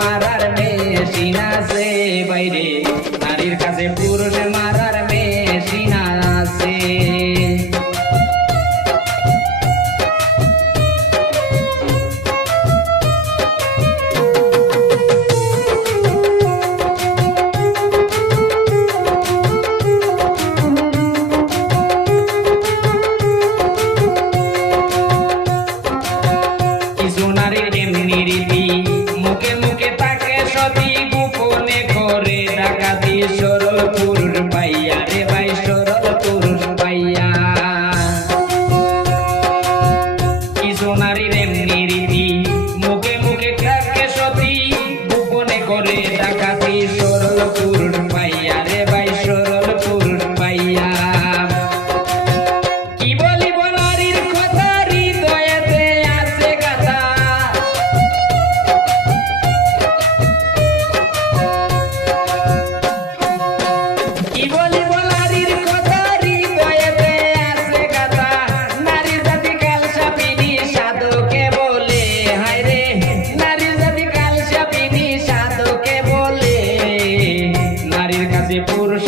মারার মেশিন আছে বাইরে, নারীর কাছে পুরুষ মারার মেশিন আছে। কিছু নারীর এমনি রীতি, মুখে মুখে তাকে সতী, গোপনে করে ডাকাতি, সরল পুরুষ পাইয়া রে ভাই, সরল পুরুষ পাইয়া। কিছু নারীর এমনি রীতি, মুখে মুখে তাকে সতী, গোপনে করে ডাকাতি, সরল পুরুষ পাইয়া রে ভাই, সরল পুরুষ পাইয়া। কি বলিব নারীর কথা, হৃদয়েতে আছে গাথা। কি বলিব নারীর কথা, হৃদয়েতে আছে গাথা। নারীর জাতি কালসাপিনী সাধুকে বলে, হায় রে নারীর জাতি কালসাপিনী সাধুকে বলে। নারীর কাছে পুরুষ